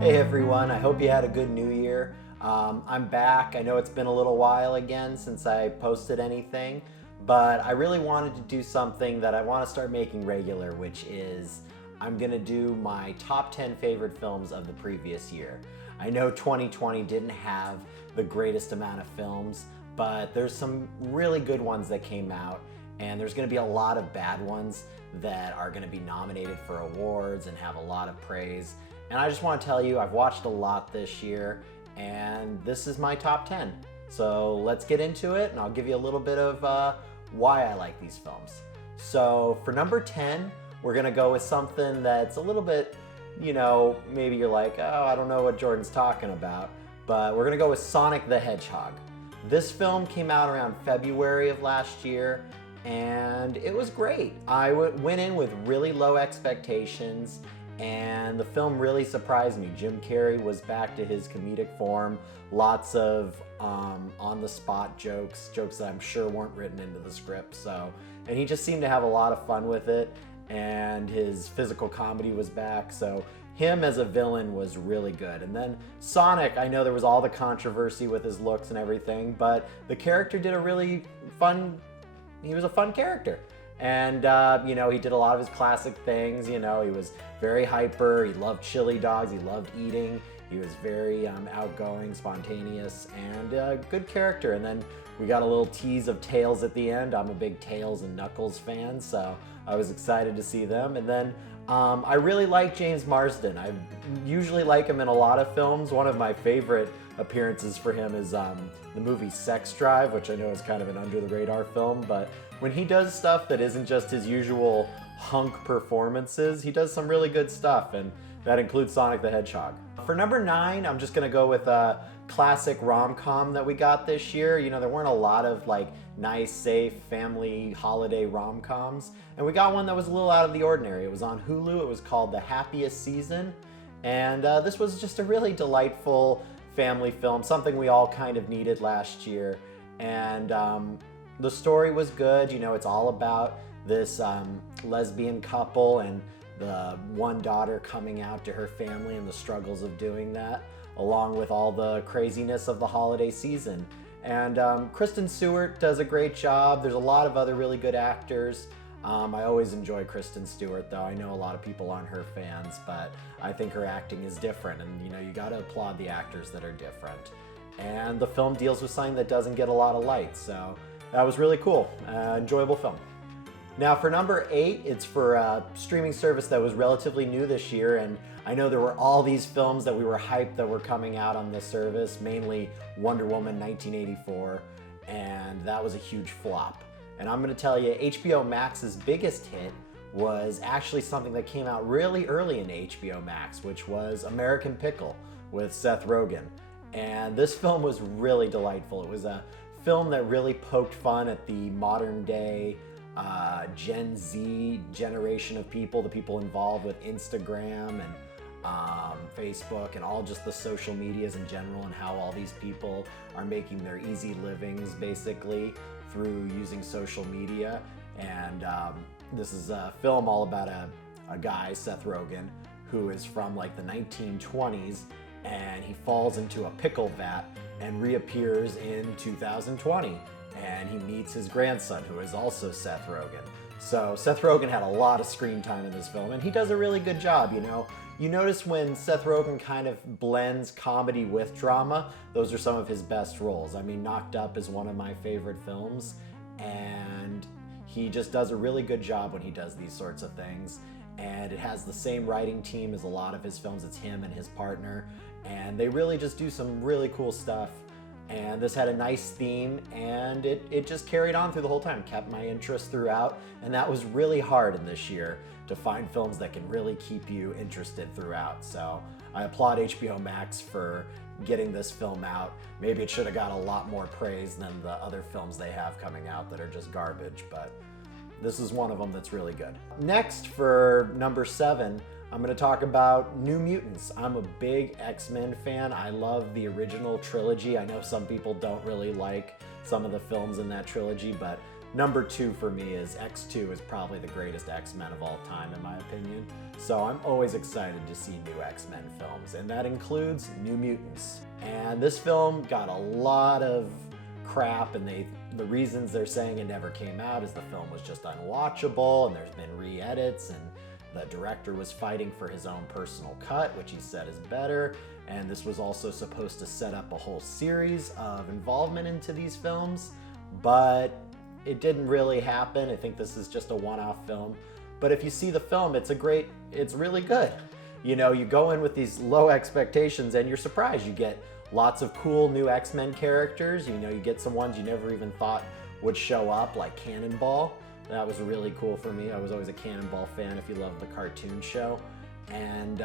Hey everyone, I hope you had a good new year. I'm back. I know it's been a little while again since I posted anything, but I really wanted to do something that I want to start making regular, which is I'm going to do my top 10 favorite films of the previous year. I know 2020 didn't have the greatest amount of films, but there's some really good ones that came out, and there's going to be a lot of bad ones that are going to be nominated for awards and have a lot of praise. And I just want to tell you, I've watched a lot this year, and this is my top 10. So let's get into it, and I'll give you a little bit of why I like these films. So for number 10, we're gonna go with something that's a little bit, maybe you're like, oh, I don't know what Jordan's talking about, but we're gonna go with Sonic the Hedgehog. This film came out around February of last year, and it was great. I went in with really low expectations, and the film really surprised me. Jim Carrey was back to his comedic form, lots of on-the-spot jokes that I'm sure weren't written into the script. And he just seemed to have a lot of fun with it, and his physical comedy was back. So him as a villain was really good. And then Sonic, I know there was all the controversy with his looks and everything, but the character did he was a fun character. And, he did a lot of his classic things. He was very hyper. He loved chili dogs. He loved eating. He was very outgoing, spontaneous, and a good character. And then we got a little tease of Tails at the end. I'm a big Tails and Knuckles fan, so I was excited to see them. And then I really like James Marsden. I usually like him in a lot of films. One of my favorite appearances for him is the movie Sex Drive, which I know is kind of an under-the-radar film, but when he does stuff that isn't just his usual hunk performances, he does some really good stuff, and that includes Sonic the Hedgehog. For number 9, I'm just gonna go with a classic rom-com that we got this year. There weren't a lot of nice, safe, family holiday rom-coms, and we got one that was a little out of the ordinary. It was on Hulu. It was called The Happiest Season, and this was just a really delightful family film, something we all kind of needed last year. And the story was good. It's all about this lesbian couple and the one daughter coming out to her family and the struggles of doing that, along with all the craziness of the holiday season. And Kristen Stewart does a great job. There's a lot of other really good actors. I always enjoy Kristen Stewart, though. I know a lot of people aren't her fans, but I think her acting is different, and you gotta applaud the actors that are different. And the film deals with something that doesn't get a lot of light, so that was really cool. Enjoyable film. Now for number 8, it's for a streaming service that was relatively new this year, and I know there were all these films that we were hyped that were coming out on this service, mainly Wonder Woman 1984, and that was a huge flop. And I'm gonna tell you, HBO Max's biggest hit was actually something that came out really early in HBO Max, which was American Pickle with Seth Rogen. And this film was really delightful. It was a film that really poked fun at the modern day Gen Z generation of people, the people involved with Instagram and Facebook and all just the social medias in general, and how all these people are making their easy livings basically through using social media. And this is a film all about a guy, Seth Rogen, who is from the 1920s, and he falls into a pickle vat and reappears in 2020. And he meets his grandson, who is also Seth Rogen. So Seth Rogen had a lot of screen time in this film, and he does a really good job. You notice when Seth Rogen kind of blends comedy with drama, those are some of his best roles. I mean, Knocked Up is one of my favorite films, and he just does a really good job when he does these sorts of things. And it has the same writing team as a lot of his films. It's him and his partner, and they really just do some really cool stuff. And this had a nice theme, and it just carried on through the whole time, kept my interest throughout, and that was really hard in this year, to find films that can really keep you interested throughout. So I applaud HBO Max for getting this film out. Maybe it should have got a lot more praise than the other films they have coming out that are just garbage, but this is one of them that's really good. Next, for number 7, I'm going to talk about New Mutants. I'm a big X-Men fan. I love the original trilogy. I know some people don't really like some of the films in that trilogy, but number 2 for me is X2 is probably the greatest X-Men of all time in my opinion. So I'm always excited to see new X-Men films, and that includes New Mutants. And this film got a lot of crap, and the reasons they're saying it never came out is the film was just unwatchable, and there's been re-edits, and the director was fighting for his own personal cut, which he said is better. And this was also supposed to set up a whole series of involvement into these films, but it didn't really happen. I think this is just a one-off film. But if you see the film, it's really good. You know, you go in with these low expectations and you're surprised. You get lots of cool new X-Men characters. You know, you get some ones you never even thought would show up, like Cannonball. That was really cool for me. I was always a Cannonball fan if you love the cartoon show. And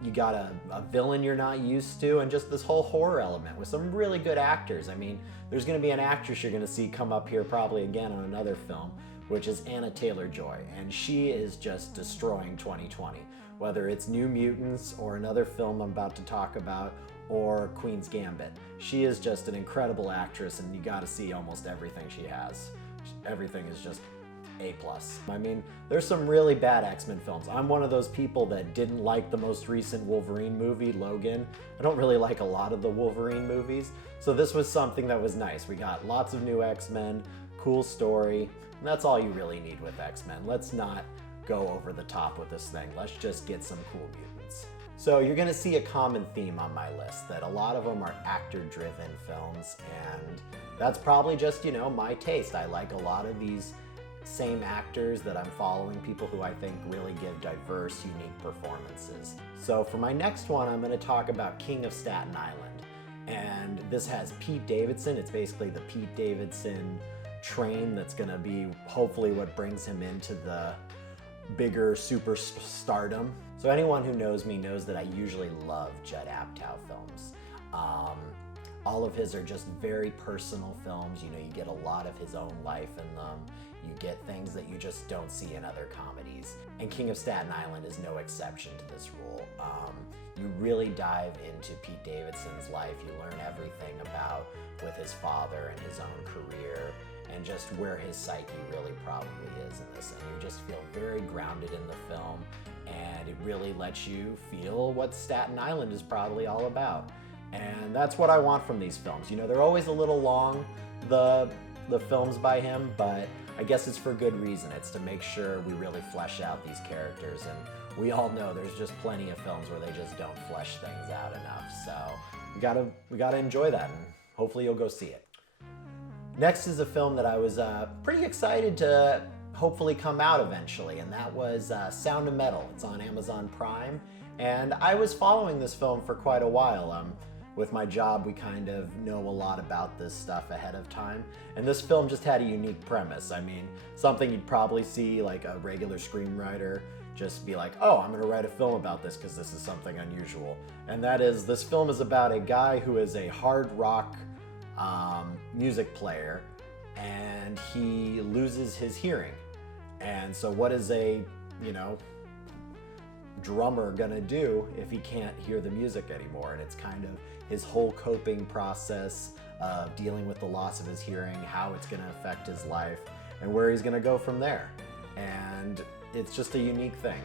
you got a villain you're not used to, and just this whole horror element with some really good actors. I mean, there's gonna be an actress you're gonna see come up here probably again on another film, which is Anna Taylor-Joy, and she is just destroying 2020. Whether it's New Mutants or another film I'm about to talk about, or Queen's Gambit. She is just an incredible actress, and you gotta see almost everything she has. Everything is just A+. I mean, there's some really bad X-Men films. I'm one of those people that didn't like the most recent Wolverine movie, Logan. I don't really like a lot of the Wolverine movies, so this was something that was nice. We got lots of new X-Men, cool story, and that's all you really need with X-Men. Let's not go over the top with this thing. Let's just get some cool mutants. So you're gonna see a common theme on my list, that a lot of them are actor-driven films, and that's probably just, you know, my taste. I like a lot of these same actors that I'm following, people who I think really give diverse, unique performances. So for my next one, I'm gonna talk about King of Staten Island. And this has Pete Davidson. It's basically the Pete Davidson train that's gonna be hopefully what brings him into the bigger superstardom. So anyone who knows me knows that I usually love Judd Apatow films. All of his are just very personal films. You know, you get a lot of his own life in them. You get things that you just don't see in other comedies. And King of Staten Island is no exception to this rule. You really dive into Pete Davidson's life. You learn everything about with his father and his own career, and just where his psyche really probably is in this. And you just feel very grounded in the film, and it really lets you feel what Staten Island is probably all about. And that's what I want from these films. You know, they're always a little long, the films by him, but I guess it's for good reason. It's to make sure we really flesh out these characters, and we all know there's just plenty of films where they just don't flesh things out enough. So we gotta enjoy that, and hopefully you'll go see it. Next is a film that I was pretty excited to hopefully come out eventually, and that was Sound of Metal. It's on Amazon Prime, and I was following this film for quite a while. With my job, we kind of know a lot about this stuff ahead of time, and this film just had a unique premise. I mean, something you'd probably see like a regular screenwriter just be like, oh, I'm gonna write a film about this because this is something unusual. And that is, this film is about a guy who is a hard rock music player, and he loses his hearing. And so what is a, you know, drummer gonna do if he can't hear the music anymore? And it's kind of his whole coping process of dealing with the loss of his hearing, how it's gonna affect his life, and where he's gonna go from there. And it's just a unique thing.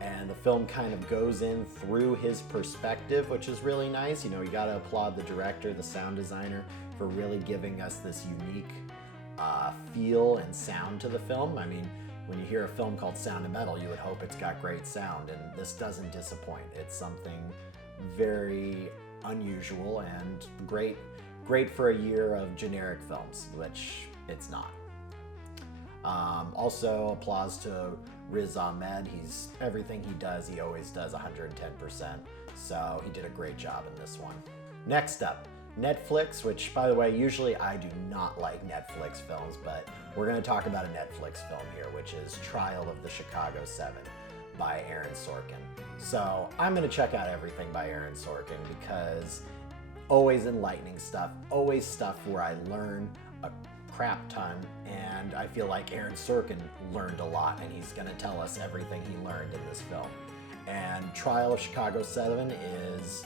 And the film kind of goes in through his perspective, which is really nice. You know, you gotta applaud the director, the sound designer, for really giving us this unique feel and sound to the film. I mean, when you hear a film called Sound of Metal, you would hope it's got great sound, and this doesn't disappoint. It's something very unusual and great for a year of generic films, which it's not. Also, applause to Riz Ahmed. Everything he does, he always does 110%. So he did a great job in this one. Next up, Netflix, which, by the way, usually I do not like Netflix films, but we're going to talk about a Netflix film here, which is Trial of the Chicago 7 by Aaron Sorkin. So I'm going to check out everything by Aaron Sorkin because always enlightening stuff, always stuff where I learn a crap ton, and I feel like Aaron Sorkin learned a lot, and he's going to tell us everything he learned in this film. And Trial of Chicago 7 is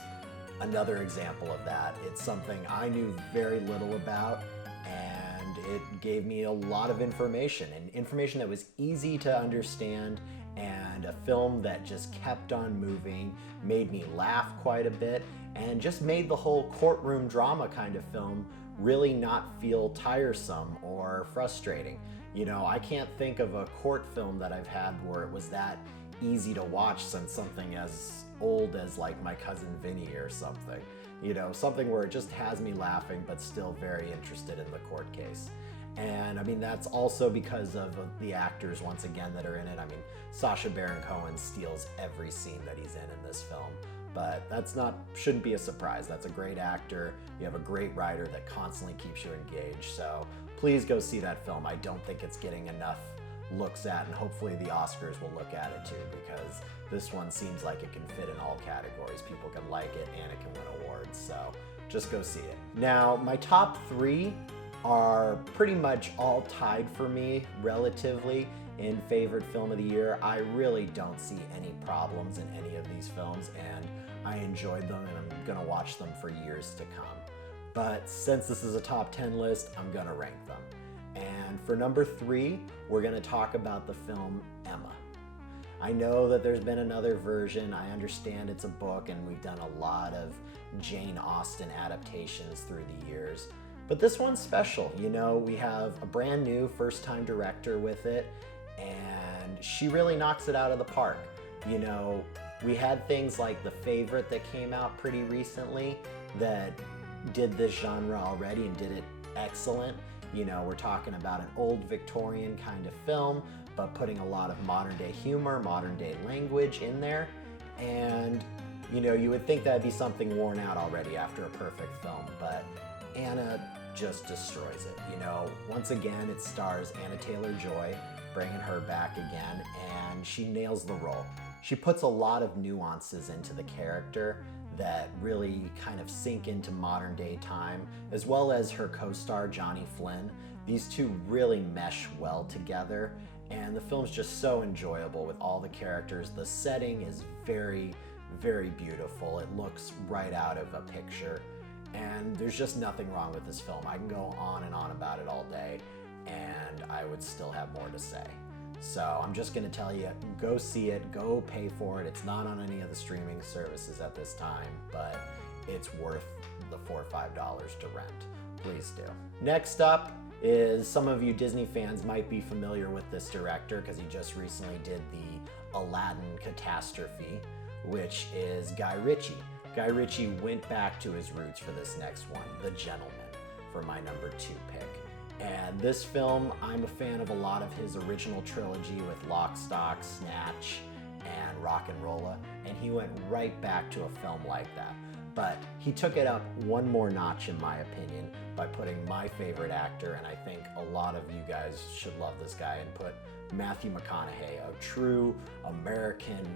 another example of that. It's something I knew very little about, and it gave me a lot of information, and information that was easy to understand, and a film that just kept on moving, made me laugh quite a bit, and just made the whole courtroom drama kind of film really not feel tiresome or frustrating. You know, I can't think of a court film that I've had where it was that easy to watch since something as old as like My Cousin Vinny or something. You know, something where it just has me laughing but still very interested in the court case. And I mean, that's also because of the actors, once again, that are in it. I mean, Sacha Baron Cohen steals every scene that he's in this film. But shouldn't be a surprise. That's a great actor. You have a great writer that constantly keeps you engaged. So please go see that film. I don't think it's getting enough looks at, and hopefully the Oscars will look at it too, because this one seems like it can fit in all categories. People can like it and it can win awards. So just go see it. Now, my top 3 are pretty much all tied for me relatively in favorite film of the year. I really don't see any problems in any of these films, and I enjoyed them, and I'm gonna watch them for years to come. But since this is a top 10 list, I'm gonna rank them. And for number 3, we're gonna talk about the film Emma. I know that there's been another version. I understand it's a book, and we've done a lot of Jane Austen adaptations through the years. But this one's special. You know, we have a brand new first-time director with it, and she really knocks it out of the park. You know, we had things like The Favorite that came out pretty recently that did this genre already and did it excellent. You know, we're talking about an old Victorian kind of film, but putting a lot of modern day humor, modern day language in there. And, you know, you would think that'd be something worn out already after a perfect film, but Anna just destroys it. You know, once again, it stars Anna Taylor-Joy, bringing her back again, and she nails the role. She puts a lot of nuances into the character that really kind of sink into modern day time, as well as her co-star Johnny Flynn. These two really mesh well together, and the film's just so enjoyable with all the characters. The setting is very, very beautiful. It looks right out of a picture, and there's just nothing wrong with this film. I can go on and on about it all day, and I would still have more to say. So I'm just gonna tell you, go see it, go pay for it. It's not on any of the streaming services at this time, but it's worth the $4 or $5 to rent. Please do. Next up is, some of you Disney fans might be familiar with this director because he just recently did the Aladdin catastrophe, which is Guy Ritchie. Guy Ritchie went back to his roots for this next one, The Gentleman, for my number 2 pick. And this film, I'm a fan of a lot of his original trilogy with Lock, Stock, Snatch, and Rock'n'Rolla, and he went right back to a film like that. But he took it up one more notch, in my opinion, by putting my favorite actor, and I think a lot of you guys should love this guy, and put Matthew McConaughey, a true American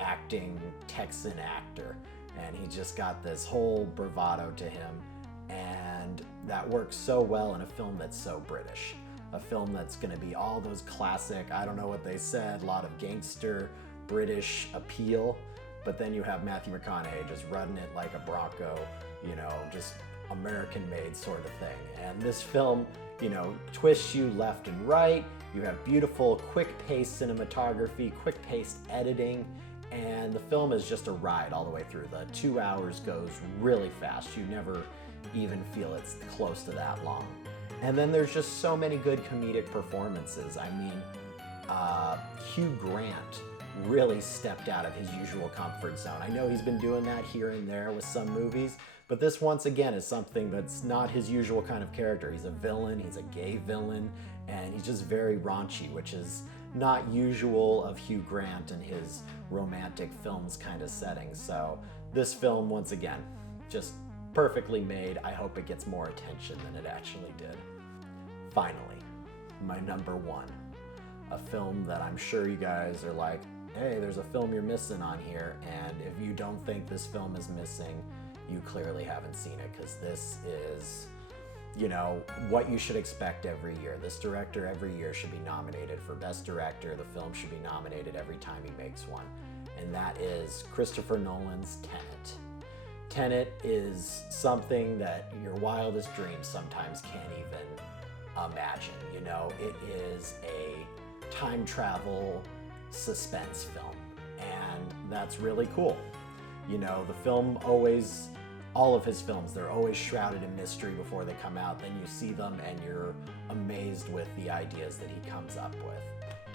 acting Texan actor. And he just got this whole bravado to him, and that works so well in a film that's so British. A film that's gonna be all those classic, I don't know what they said, a lot of gangster British appeal, but then you have Matthew McConaughey just running it like a Bronco, you know, just American-made sort of thing. And this film, you know, twists you left and right. You have beautiful, quick-paced cinematography, quick-paced editing, and the film is just a ride all the way through. The 2 hours goes really fast. You never even feel it's close to that long. And then there's just so many good comedic performances. I mean, Hugh Grant really stepped out of his usual comfort zone. I know he's been doing that here and there with some movies, but this once again is something that's not his usual kind of character. He's a villain, he's a gay villain, and he's just very raunchy, which is not usual of Hugh Grant and his romantic films kind of setting. So this film, once again, just perfectly made. I hope it gets more attention than it actually did. Finally, my number 1, a film that I'm sure you guys are like, hey, there's a film you're missing on here, and if you don't think this film is missing, you clearly haven't seen it, because this is, you know, what you should expect every year. This director every year should be nominated for Best Director. The film should be nominated every time he makes one, and that is Christopher Nolan's Tenet. Tenet is something that your wildest dreams sometimes can't even imagine. You know, it is a time travel suspense film, and that's really cool. You know, the film always, all of his films, they're always shrouded in mystery before they come out. Then you see them and you're amazed with the ideas that he comes up with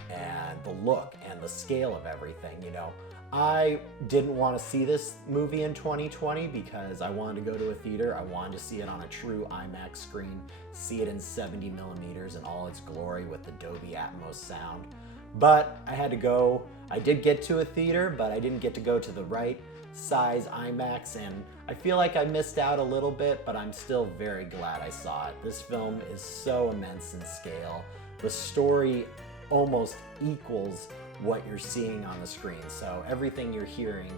and the look and the scale of everything. You know, I didn't want to see this movie in 2020 because I wanted to go to a theater. I wanted to see it on a true IMAX screen, see it in 70 millimeters in all its glory with the Dolby Atmos sound. But I had to go, I did get to a theater, but I didn't get to go to the right size IMAX, and I feel like I missed out a little bit, but I'm still very glad I saw it. This film is so immense in scale. The story almost equals what you're seeing on the screen, so everything you're hearing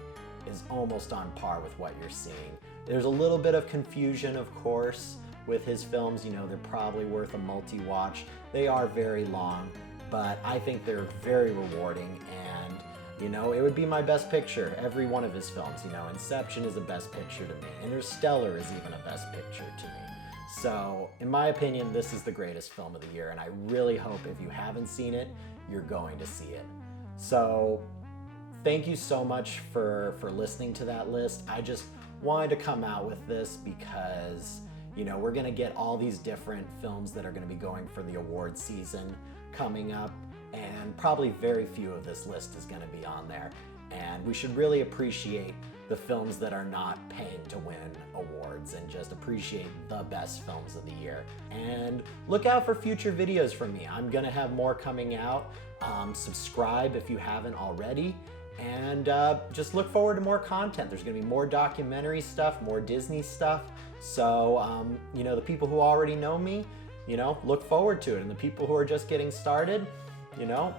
is almost on par with what you're seeing. There's a little bit of confusion, of course, with his films. You know, they're probably worth a multi-watch. They are very long, but I think they're very rewarding, and you know, it would be my best picture, every one of his films. You know, Inception is a best picture to me. Interstellar is even a best picture to me. So, in my opinion, this is the greatest film of the year, and I really hope if you haven't seen it, you're going to see it. So, thank you so much for listening to that list. I just wanted to come out with this because, you know, we're gonna get all these different films that are gonna be going for the award season coming up, and probably very few of this list is going to be on there. And we should really appreciate the films that are not paying to win awards and just appreciate the best films of the year. And look out for future videos from me. I'm going to have more coming out. Subscribe if you haven't already. And just look forward to more content. There's going to be more documentary stuff, more Disney stuff. So, you know, the people who already know me, you know, look forward to it. And the people who are just getting started, you know,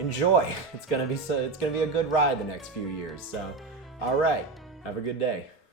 enjoy. It's gonna be a good ride the next few years. So, all right, have a good day.